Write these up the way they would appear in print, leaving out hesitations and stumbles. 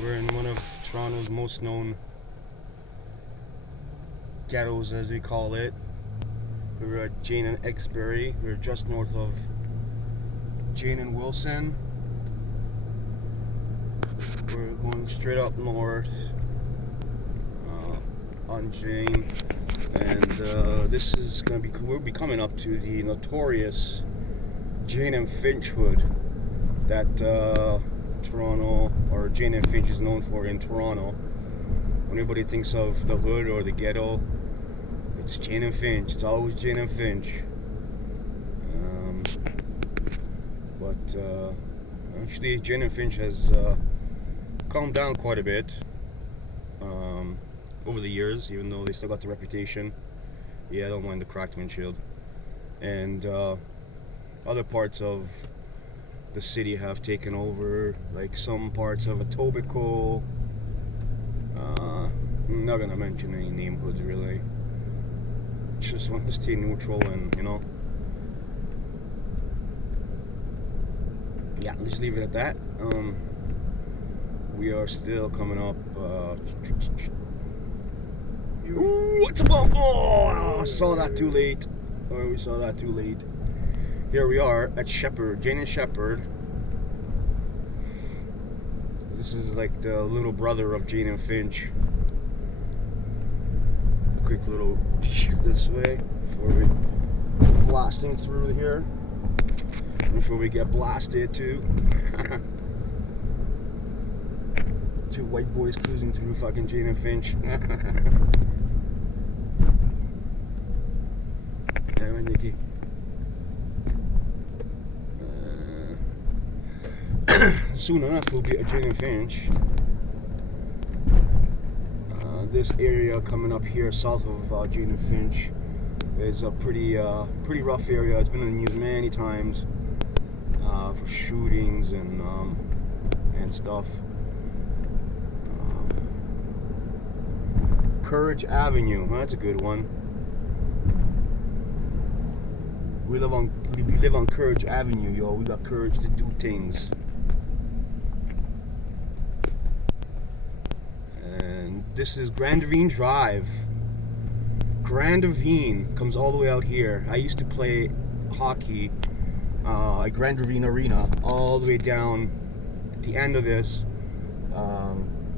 We're in one of Toronto's most known ghettos, as we call it. We're at Jane and Exbury. We're just north of Jane and Wilson. We're going straight up north on Jane, and this is gonna be. We'll be coming up to the notorious Jane and Finch hood that Toronto, or Jane and Finch, is known for in Toronto. When anybody thinks of the hood or the ghetto, it's Jane and Finch. It's always Jane and Finch. But actually, Jane and Finch has calmed down quite a bit over the years, even though they still got the reputation. Yeah, I don't mind the cracked windshield. And other parts of the city have taken over, like some parts of Etobicoke. I'm not gonna mention any neighborhoods really. Just want to stay neutral and, you know. Yeah, let's leave it at that. We are still coming up. Ooh, what's a bump? Oh, I saw that too late. Oh, we saw that too late. Here we are at Shepherd, Jane and Shepherd. This is like the little brother of Jane and Finch. Quick little this way before we blasting through here. Before we get blasted too. Two white boys cruising through fucking Jane and Finch. Yeah, Nikki. Soon enough we'll be at Jane and Finch. This area coming up here south of Jane and Finch is a pretty rough area. It's been in the news many times for shootings and stuff. Courage Avenue, that's a good one. We live on Courage Avenue, yo. We got courage to do things. And this is Grandavine Drive. Grandavine comes all the way out here. I used to play hockey at Grandavine Arena, all the way down at the end of this,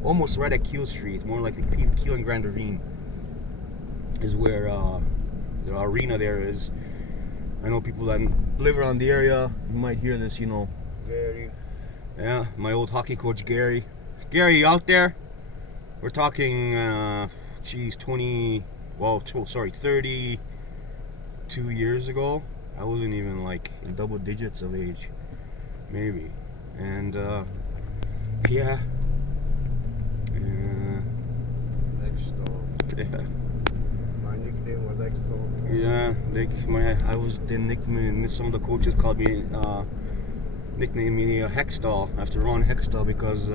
almost right at Keele Street, more like the Keele and Grandavine is where the arena there is. I know people that live around the area, you might hear this, you know. Gary. Yeah, my old hockey coach Gary. Gary, you out there? We're talking, 32 years ago. I wasn't even like in double digits of age, maybe. And yeah. Next door. Yeah. My nickname was next door. Yeah, some of the coaches called me, nicknamed me Hextall after Ron Hextall because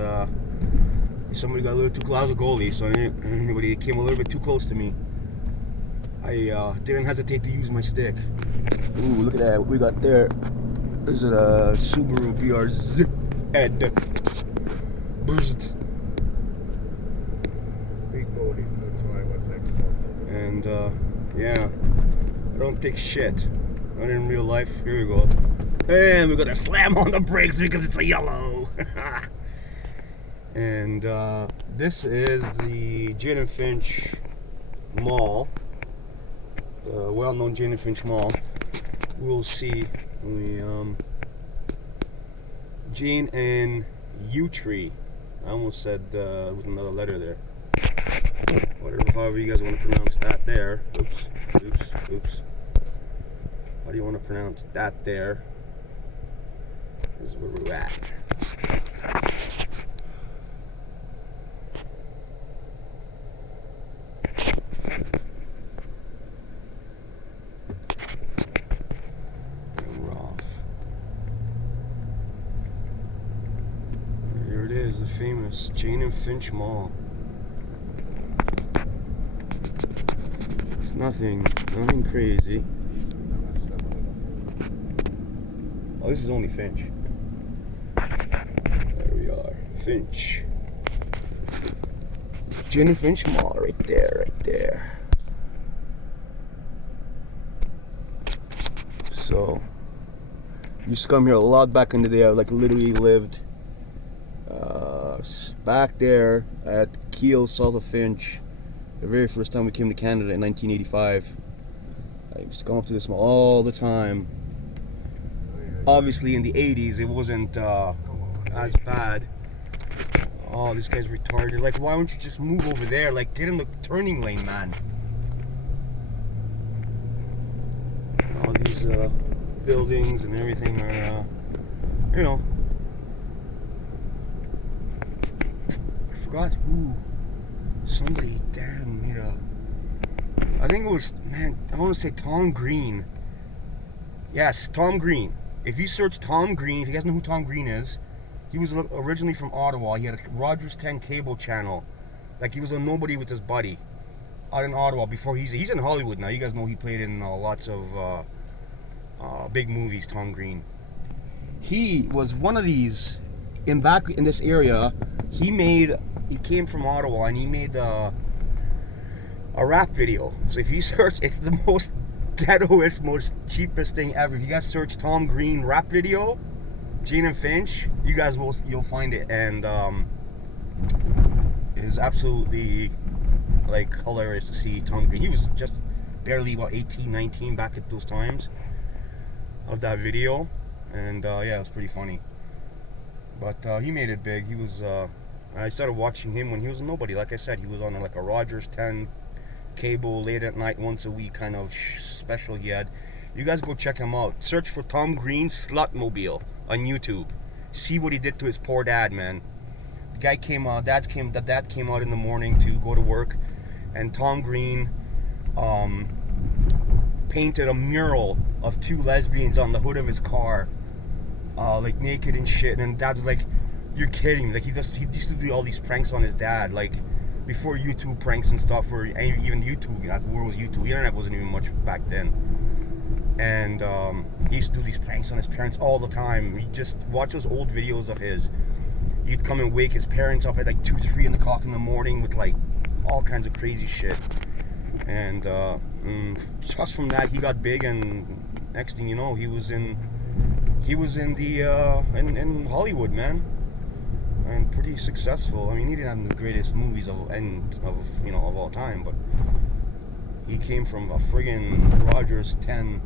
somebody got a little too close. I was a goalie, so anybody came a little bit too close to me, I didn't hesitate to use my stick. Ooh, look at that! What we got there? Is it a Subaru BRZ? Burst. Big goalie, that's why I was next door. And yeah, I don't take shit. Not in real life. Here we go. And we're gonna slam on the brakes because it's a yellow. And this is the Jane and Finch Mall, the well-known Jane and Finch Mall. We'll see the Jane and U Tree. I almost said with another letter there. Whatever, however you guys want to pronounce that there. Oops. How do you want to pronounce that there? This is where we're at. And we're off. Here it is, the famous Jane and Finch Mall. Nothing crazy. Oh, this is only Finch. There we are, Finch. Jane and Finch Mall, right there, right there. So, used to come here a lot back in the day. I like literally lived back there at Kiel, south of Finch. The very first time we came to Canada in 1985. I used to come up to this mall all the time. Obviously in the 80s it wasn't as bad. Oh, this guy's retarded. Like, why don't you just move over there? Like, get in the turning lane, man. All these buildings and everything are, you know. I forgot who. Somebody, damn, made a. I think it was, man, I want to say Tom Green. Yes, Tom Green. If you search Tom Green, if you guys know who Tom Green is, he was originally from Ottawa. He had a Rogers 10 cable channel. Like, he was a nobody with his buddy out in Ottawa before he's in Hollywood now. You guys know he played in lots of big movies, Tom Green. He was one of these back in this area. He came from Ottawa and he made a rap video. So if you search, it's the most ghettoest, most cheapest thing ever. If you guys search Tom Green rap video, Jane and Finch, you'll find it, and it is absolutely like hilarious to see Tom Green. He was just barely about 18, 19 back at those times of that video, and yeah, it was pretty funny. But he made it big. He was. I started watching him when he was nobody. Like I said, he was on like a Rogers 10 cable late at night, once a week kind of special he had. You guys go check him out. Search for Tom Green Slutmobile on YouTube. See what he did to his poor dad, man. The guy came out. Dad came out in the morning to go to work, and Tom Green painted a mural of two lesbians on the hood of his car, like naked and shit. And Dad's like, "You're kidding!" Like he used to do all these pranks on his dad, like before YouTube pranks and stuff, or even YouTube. Where was YouTube? The internet wasn't even much back then. And he used to do these pranks on his parents all the time. You just watch those old videos of his. He'd come and wake his parents up at like 2, 3 o'clock in the morning with like all kinds of crazy shit. And just from that, he got big, and next thing you know, he was in Hollywood, man, and pretty successful. I mean, he didn't have the greatest movies of all time, but he came from a friggin' Rogers 10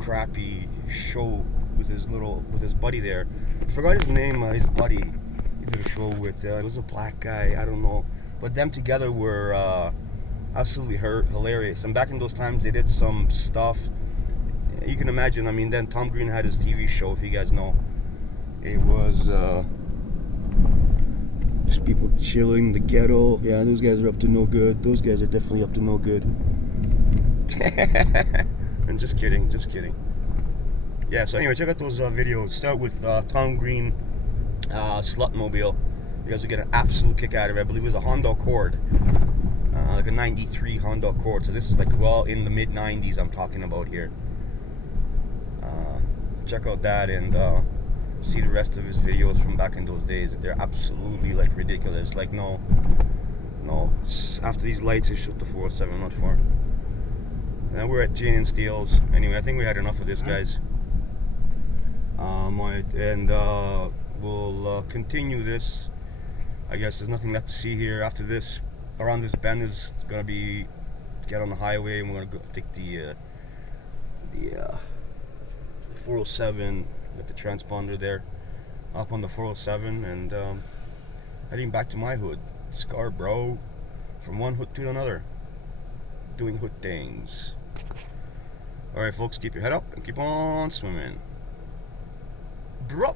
crappy show with his buddy there. I forgot his name. His buddy. He did a show with. It was a black guy. I don't know, but them together were absolutely hilarious. And back in those times, they did some stuff. You can imagine. I mean, then Tom Green had his TV show. If you guys know, it was just people chilling in the ghetto. Yeah, those guys are up to no good. Those guys are definitely up to no good. And just kidding. Yeah, so anyway, check out those videos. Start with Tom Green Slutmobile. You guys will get an absolute kick out of it. I believe it was a Honda Accord, like a 93 Honda Accord. So this is like, well, in the mid 90s I'm talking about here. Check out that and see the rest of his videos from back in those days. They're absolutely like ridiculous. Like, no, after these lights I shoot the 407, not far. Now we're at Jane and Steele's. Anyway, I think we had enough of this, guys. We'll continue this. I guess there's nothing left to see here. After this, around this bend is gonna be get on the highway, and we're gonna go take the 407 with the transponder there, up on the 407, and heading back to my hood, Scarborough, from one hood to another, doing hood things. Alright folks, keep your head up and keep on swimming. Bro.